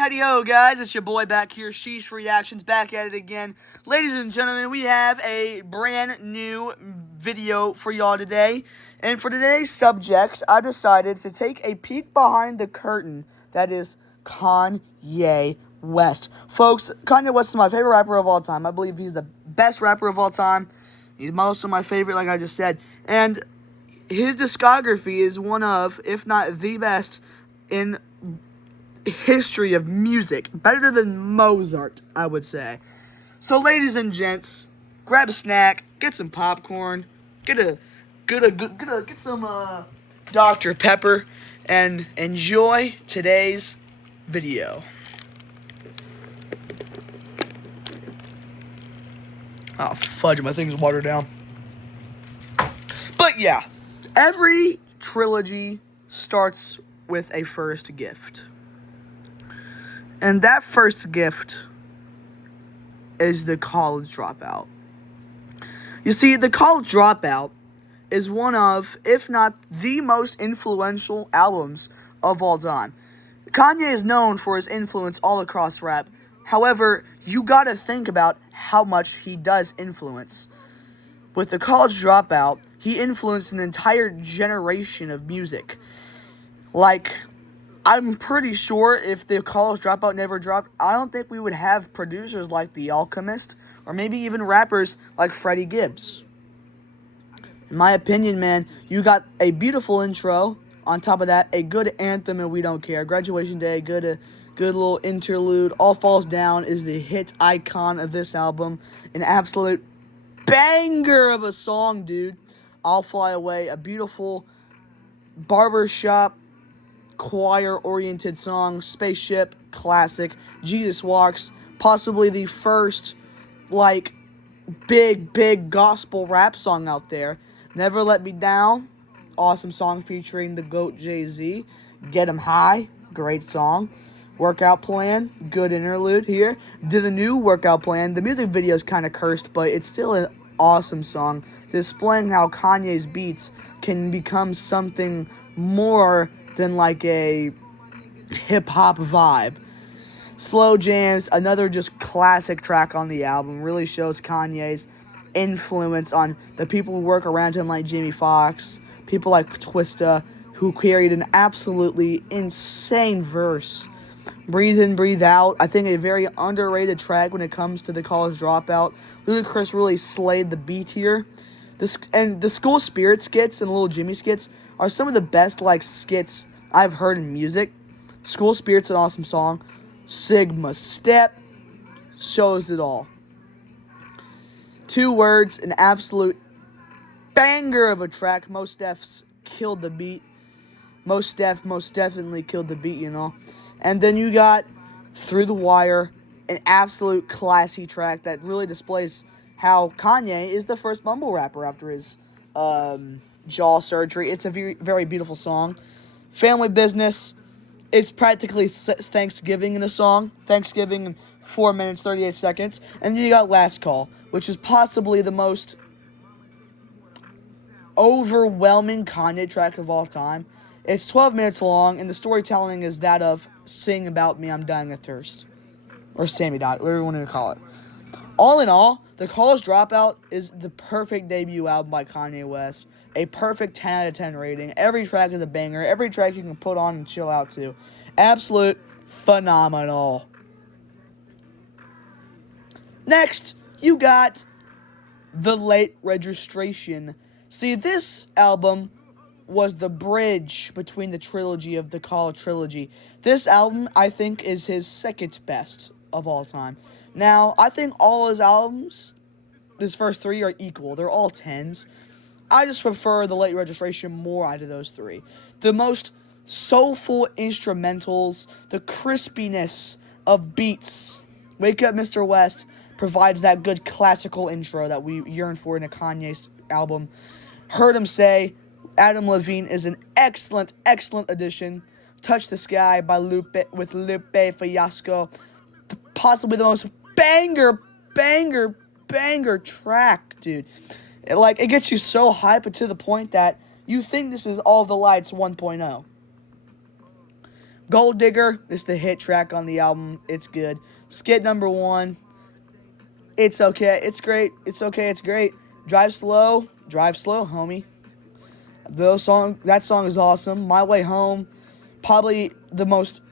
Howdy-ho, guys. It's your boy back here, Sheesh Reactions, back at it again. Ladies and gentlemen, we have a brand new video for y'all today. And for today's subject, I decided to take a peek behind the curtain. That is Kanye West. Folks, Kanye West is my favorite rapper of all time. I believe he's the best rapper of all time. He's also my favorite, like I just said. And his discography is one of, if not the best, in history of music. Better than Mozart, I would say. So, ladies and gents, grab a snack, get some popcorn, get some Dr. Pepper, and enjoy today's video. Oh, fudge, my thing's watered down. But yeah, every trilogy starts with a first gift. And that first gift is the College Dropout. You see, the College Dropout is one of, if not the most influential albums of all time. Kanye is known for his influence all across rap. However, you gotta think about how much he does influence. With the College Dropout, he influenced an entire generation of music. Like, I'm pretty sure if the College Dropout never dropped, I don't think we would have producers like The Alchemist, or maybe even rappers like Freddie Gibbs. In my opinion, man, you got a beautiful intro. On top of that, a good anthem and We Don't Care. Graduation Day, good little interlude. All Falls Down is the hit icon of this album. An absolute banger of a song, dude. I'll Fly Away, a beautiful barbershop choir-oriented song. Spaceship, classic. Jesus Walks, possibly the first, big gospel rap song out there. Never Let Me Down, awesome song featuring the GOAT Jay-Z. Get 'Em High, great song. Workout Plan, good interlude here. Do the New Workout Plan. The music video is kind of cursed, but it's still an awesome song, displaying how Kanye's beats can become something more than like a hip-hop vibe. Slow Jams, another just classic track on the album, really shows Kanye's influence on the people who work around him, like Jamie Foxx, people like Twista, who carried an absolutely insane verse. Breathe In, Breathe Out, I think a very underrated track when it comes to the College Dropout. Ludacris really slayed the beat here. And the School Spirit skits and Little Jimmy skits are some of the best skits I've heard in music. School Spirit's an awesome song. Sigma Step shows it all. 2 Words, an absolute banger of a track. Mos Def's killed the beat. Mos Def most definitely killed the beat, you know. And then you got Through the Wire, an absolute classy track that really displays how Kanye is the first mumble rapper after his jaw surgery. It's a very, very beautiful song. Family Business, it's practically Thanksgiving in a song. Thanksgiving in 4 minutes, 38 seconds. And then you got Last Call, which is possibly the most overwhelming Kanye track of all time. It's 12 minutes long, and the storytelling is that of Sing About Me, I'm Dying of Thirst. Or Sammy Dot, whatever you want to call it. All in all, The College Dropout is the perfect debut album by Kanye West. A perfect 10 out of 10 rating. Every track is a banger. Every track you can put on and chill out to. Absolute phenomenal. Next, you got The Late Registration. See, this album was the bridge between the trilogy of the College trilogy. This album, I think, is his second best of all time. Now, I think all his albums, his first 3 are equal. They're all 10s. I just prefer The Late Registration more out of those 3. The most soulful instrumentals, the crispiness of beats. Wake Up Mr. West provides that good classical intro that we yearn for in a Kanye album. Heard Him Say, Adam Levine is an excellent addition. Touch the Sky by Lupe Fiasco, possibly the most banger track, dude. It gets you so hyped, but to the point that you think this is All of the Lights 1.0. Gold Digger is the hit track on the album. It's good. Skit number 1. It's okay. It's great. It's okay. It's great. Drive slow. Drive slow, homie. That song is awesome. My Way Home, probably the most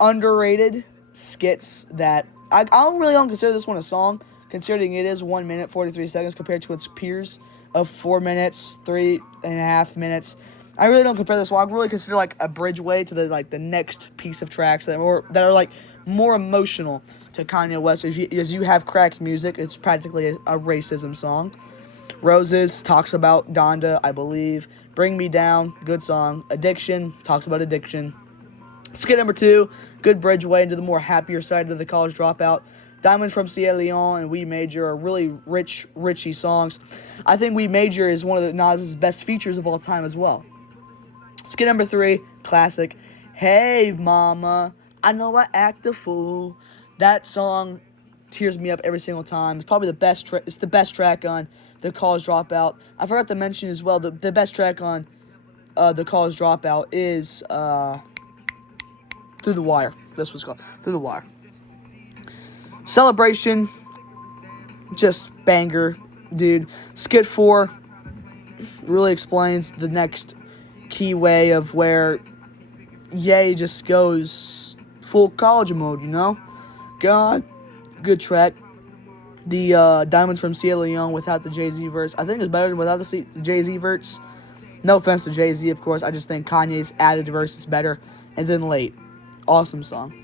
underrated skits that I don't consider this one a song, considering it is 1 minute 43 seconds compared to its peers of 4 minutes, 3.5 minutes. I really don't compare this one. I really consider like a bridgeway to the next piece of tracks that are like more emotional to Kanye West. As you have crack music, it's practically a racism song. Roses talks about Donda, I believe. Bring Me Down, good song. Addiction talks about addiction. Skit number 2, good bridgeway into the more happier side of the College Dropout. Diamonds from Sierra Leone and We Major are really richy songs. I think We Major is one of Nas's best features of all time as well. Skit number 3, classic. Hey mama, I know I act a fool. That song tears me up every single time. It's probably the best. It's the best track on the College Dropout. I forgot to mention as well the best track on the College Dropout is Through the Wire. This was called Through the Wire. Celebration, just banger, dude. Skit 4 really explains the next key way of where Ye just goes full college mode, you know? God, good track. The Diamonds from Sierra Leone without the Jay-Z verse, I think it's better than without the Jay-Z verse. No offense to Jay-Z, of course. I just think Kanye's added verse is better. And then Late. Awesome song.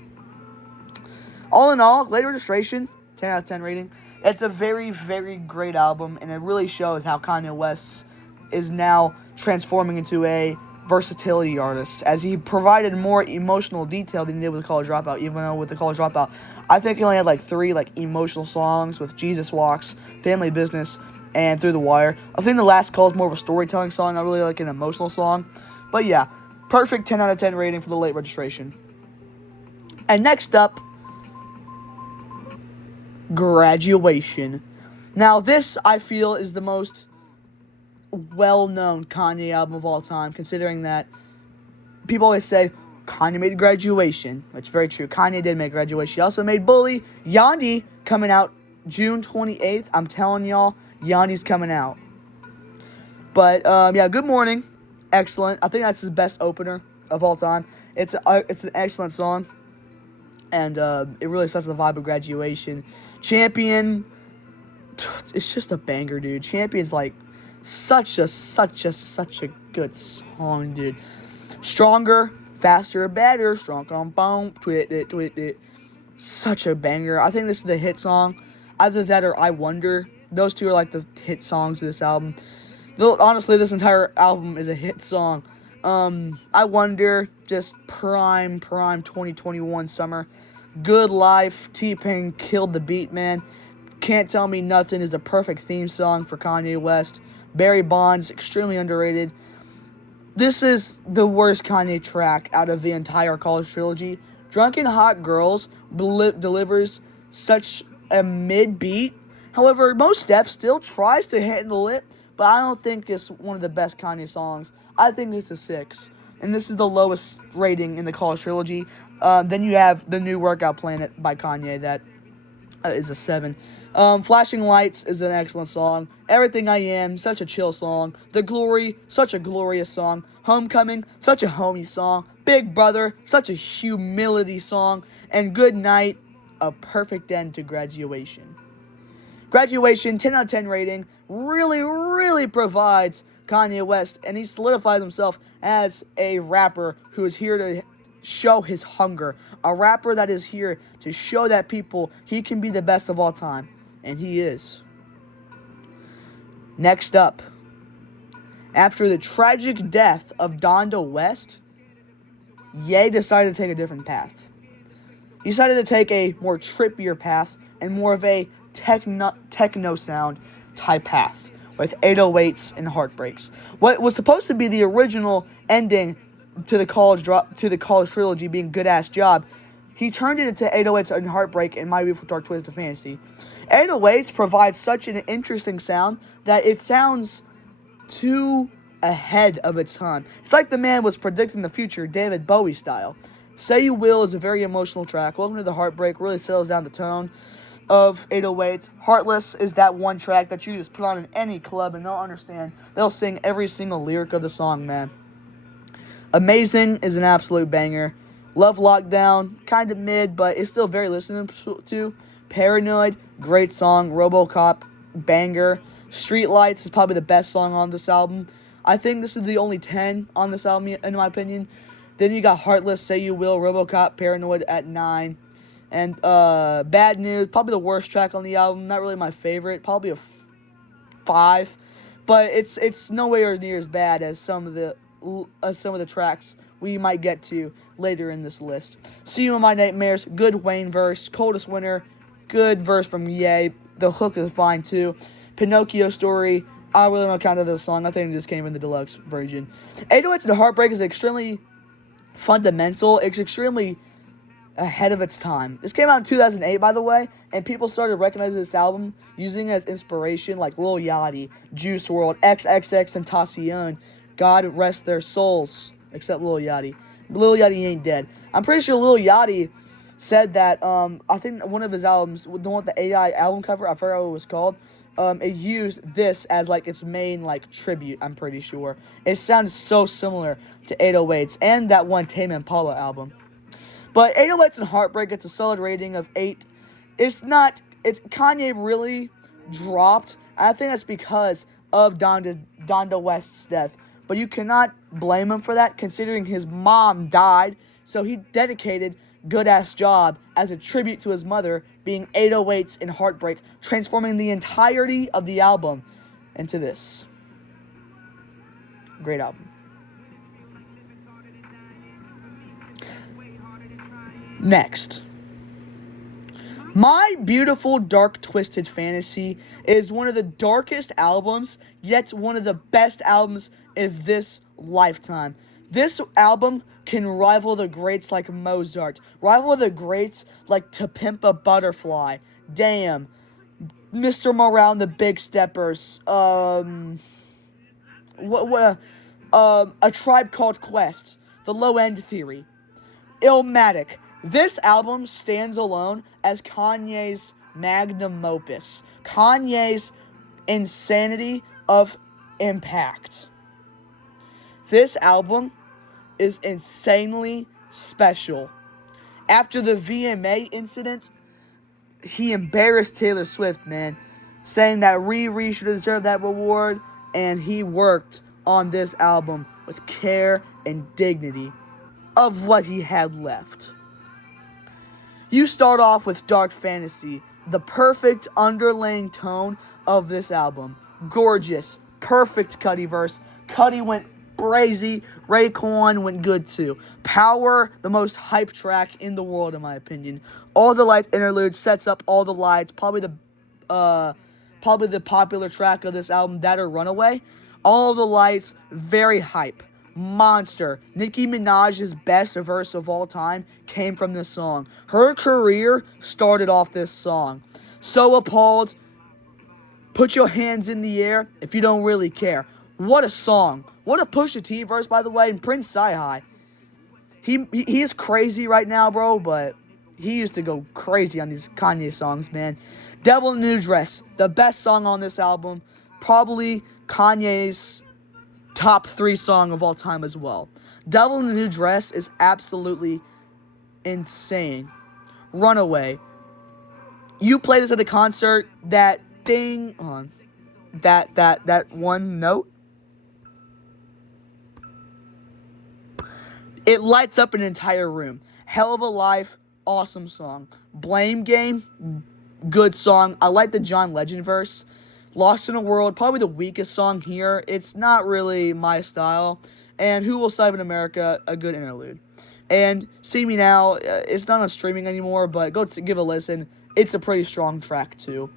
All in all, Late Registration, 10 out of 10 rating. It's a very, very great album, and it really shows how Kanye West is now transforming into a versatility artist, as he provided more emotional detail than he did with the College Dropout. Even though with the College Dropout, I think he only had like 3 emotional songs with Jesus Walks, Family Business, and Through the Wire. I think the last call is more of a storytelling song, not really like an emotional song. But yeah, perfect 10 out of 10 rating for the Late Registration. And next up, Graduation. Now this, I feel, is the most well-known Kanye album of all time, considering that people always say Kanye made Graduation, which is very true. Kanye did make Graduation. He also made Bully. Yandhi coming out June 28th. I'm telling y'all, Yandi's coming out. But yeah, Good Morning, excellent. I think that's his best opener of all time. It's an excellent song, and it really sets the vibe of Graduation. Champion, it's just a banger, dude. Champion's like such a good song, dude. Stronger, faster, better, strong on boom, twit it. Such a banger. I think this is the hit song. Either that or I Wonder. Those two are like the hit songs of this album. Though honestly, this entire album is a hit song. I Wonder, just prime 2021 summer. Good Life, T-Pain killed the beat, man. Can't Tell Me Nothing is a perfect theme song for Kanye West. Barry Bonds, extremely underrated. This is the worst Kanye track out of the entire College trilogy. Drunken Hot Girls delivers such a mid-beat. However, Most Def still tries to handle it, but I don't think it's one of the best Kanye songs. I think it's a 6. And this is the lowest rating in the College trilogy. Then you have the new Workout Plan by Kanye that is a 7. Flashing Lights is an excellent song. Everything I Am, such a chill song. The Glory, such a glorious song. Homecoming, such a homey song. Big Brother, such a humility song. And Good Night, a perfect end to Graduation. Graduation, 10 out of 10 rating, really provides Kanye West, and he solidifies himself as a rapper who is here to show his hunger. A rapper that is here to show that people he can be the best of all time. And he is. Next up, after the tragic death of Donda West, Ye decided to take a different path. He decided to take a more trippier path and more of a techno sound type path with 808s and heartbreaks. What was supposed to be the original ending to the college trilogy being Good Ass Job, he turned it into 808s and Heartbreak and My Beautiful Dark Twisted Fantasy. 808s provides such an interesting sound that it sounds too ahead of its time. It's like the man was predicting the future, David Bowie style. Say You Will is a very emotional track. Welcome to the Heartbreak really settles down the tone of 808s. Heartless is that one track that you just put on in any club and they'll understand. They'll sing every single lyric of the song, man. Amazing is an absolute banger. Love Lockdown, kind of mid, but it's still very listenable to. Paranoid, great song. RoboCop, banger. Streetlights is probably the best song on this album. I think this is the only 10 on this album, in my opinion. Then you got Heartless, Say You Will, RoboCop, Paranoid at 9. And Bad News, probably the worst track on the album. Not really my favorite. Probably a 5. But it's nowhere near as bad as some of the tracks we might get to later in this list. See You in My Nightmares, good Wayne verse. Coldest Winter, good verse from Ye. The hook is fine too. Pinocchio Story, I really don't count this song. I think it just came in the deluxe version. 808s and Heartbreak is extremely fundamental. It's extremely ahead of its time. This came out in 2008, by the way, and people started recognizing this album using it as inspiration, like Lil Yachty, Juice WRLD, XXXTentacion. God rest their souls, except Lil Yachty. Lil Yachty ain't dead. I'm pretty sure Lil Yachty said that, I think one of his albums, the one with the AI album cover, I forgot what it was called, it used this as, like, its main, like, tribute, I'm pretty sure. It sounds so similar to 808s and that one Tame Impala album. But 808s and Heartbreak, it's a solid rating of 8. It's Kanye really dropped. I think that's because of Donda West's death. But you cannot blame him for that, considering his mom died. So he dedicated Good Ass Job as a tribute to his mother, being 808s and Heartbreak, transforming the entirety of the album into this. Great album. Next, My Beautiful Dark Twisted Fantasy is one of the darkest albums, yet one of the best albums of this lifetime. This album can rival the greats like Mozart, rival the greats like To Pimp a Butterfly, Damn, Mr. Morale and the Big Steppers, A Tribe Called Quest, The Low End Theory, Illmatic. This album stands alone as Kanye's magnum opus. Kanye's insanity of impact. This album is insanely special. After the VMA incident, he embarrassed Taylor Swift, man, saying that Riri should deserve that reward, and he worked on this album with care and dignity of what he had left. You start off with Dark Fantasy, the perfect underlying tone of this album. Gorgeous, perfect Cudi verse. Cudi went crazy. Raekwon went good too. Power, the most hype track in the world in my opinion. All the Lights interlude sets up All the Lights, probably the popular track of this album, that or Runaway. All the Lights, very hype. Monster. Nicki Minaj's best verse of all time came from this song. Her career started off this song. So Appalled, Put Your Hands in the Air If You Don't Really Care. What a song. What a Pusha T verse, by the way, and Prince Sci-Hi. He is crazy right now, bro, but he used to go crazy on these Kanye songs, man. Devil in a New Dress, the best song on this album. Probably Kanye's top 3 song of all time as well. Devil in a New Dress is absolutely insane. Runaway. You play this at a concert, that thing on that one note, it lights up an entire room. Hell of a Life, awesome song. Blame Game, good song. I like the John Legend verse. Lost in a World, probably the weakest song here. It's not really my style. And Who Will Save in America, a good interlude. And See Me Now, it's not on streaming anymore, but go give a listen. It's a pretty strong track too.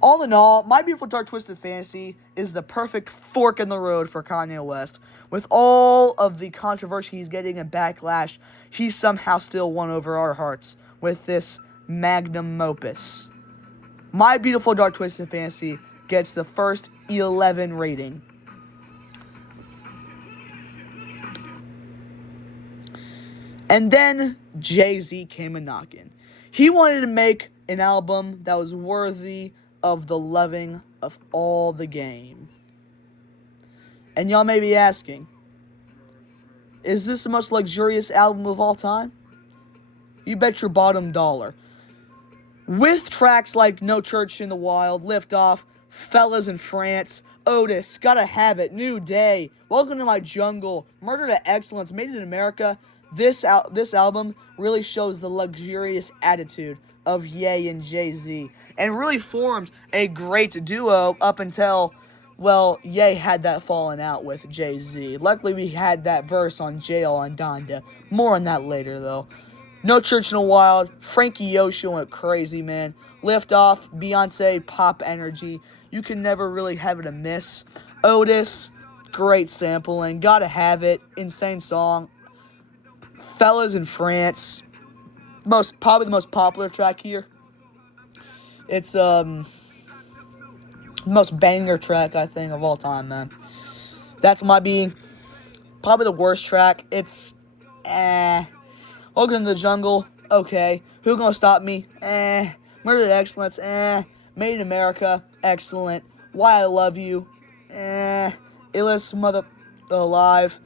All in all, My Beautiful Dark Twisted Fantasy is the perfect fork in the road for Kanye West. With all of the controversy he's getting and backlash, he somehow still won over our hearts with this magnum opus. My Beautiful Dark Twisted Fantasy gets the first 11 rating. And then Jay-Z came a-knocking. He wanted to make an album that was worthy of the loving of all the game. And y'all may be asking, is this the most luxurious album of all time? You bet your bottom dollar. With tracks like No Church in the Wild, Lift Off, Fellas in France, Otis, Gotta Have It, New Day, Welcome to My Jungle, Murder to Excellence, Made in America, this album really shows the luxurious attitude of Ye and Jay-Z, and really formed a great duo up until, well, Ye had that falling out with Jay-Z. Luckily, we had that verse on Jail on Donda. More on that later, though. No Church in the Wild, Frankie Ocean went crazy, man. Lift Off, Beyonce, pop energy. You can never really have it amiss. Otis, great sampling. Gotta Have It, insane song. Fellas in France, probably the most popular track here. It's most banger track, I think, of all time, man. That's probably the worst track. It's Welcome to the Jungle, okay. Who Gonna Stop Me, Murder to Excellence, Made in America, excellent. Why I Love You, Illest Mother Alive,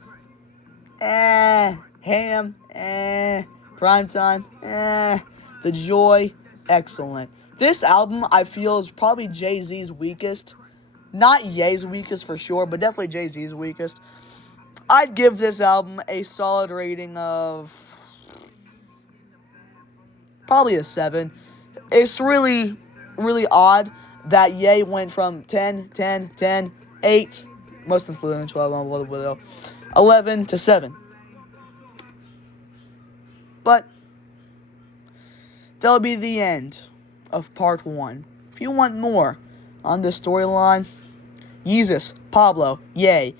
Ham, Primetime, The Joy, excellent. This album, I feel, is probably Jay-Z's weakest. Not Ye's weakest for sure, but definitely Jay-Z's weakest. I'd give this album a solid rating of probably a 7. It's really, really odd that Ye went from 10, 10, 10, 8, most influential, 11 to 7. But that'll be the end of part 1. If you want more on this storyline, Yeezus, Pablo, Ye,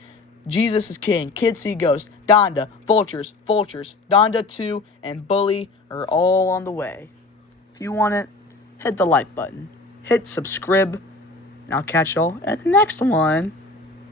Jesus is King, Kids See Ghosts, Donda, Vultures, Donda 2, and Bully are all on the way. If you want it, hit the like button, hit subscribe, and I'll catch y'all at the next one.